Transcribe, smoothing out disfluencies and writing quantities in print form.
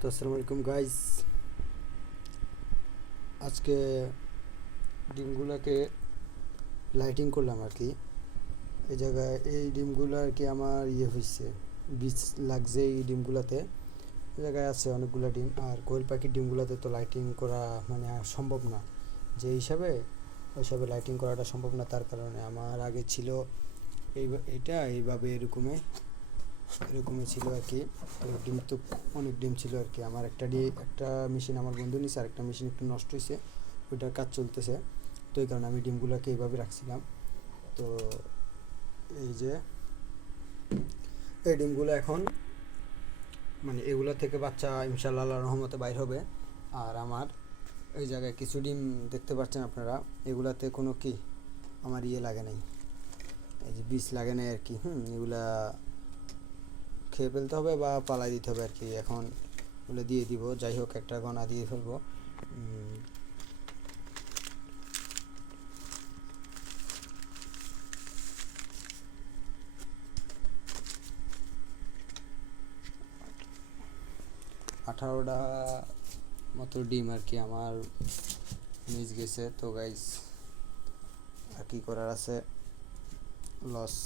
তো আসসালামু আলাইকুম গাইস। আজকে ডিমগুলোকে লাইটিং করলাম আর কি। এই জায়গায় এই ডিমগুলো আর কি আমার হয়েছে, বীজ লাগছে এই ডিমগুলোতে। এই জায়গায় আছে অনেকগুলো ডিম, আর কোয়েল পাখির ডিমগুলোতে তো লাইটিং করা মানে সম্ভব না। যে হিসাবে ওই হিসাবে লাইটিং করাটা সম্ভব না, তার কারণে আমার আগে ছিল এই এইটা এইভাবে এরকমই ছিল আর কি। তো ডিম তো অনেক ডিম ছিল আর কি। আমার একটা মেশিন আমার বন্ধু নিছে, আর একটা মেশিন একটু নষ্ট হয়েছে, ওইটার কাজ চলতেছে। তো এই কারণে আমি ডিমগুলোকে এইভাবে রাখছিলাম। তো এই যে এই ডিমগুলো এখন মানে এগুলো থেকে বাচ্চা ইনশাল্লাহ আল্লাহর রহমতে বাইর হবে। আর আমার এই জায়গায় কিছু ডিম দেখতে পাচ্ছেন আপনারা, এগুলাতে কোনো কি আমার লাগে নাই, এই যে বীজ লাগে নাই আর কি। এগুলা খেয়ে ফেলতে হবে বা পালাই দিতে হবে আর কি। এখন ওগুলো দিয়ে দিব, যাই হোক একটা গনা দিয়ে ফেলবো। 18টা মতো ডিম আর কি আমার মিস গেছে। তো গাইস আর কি করার আছে, লস।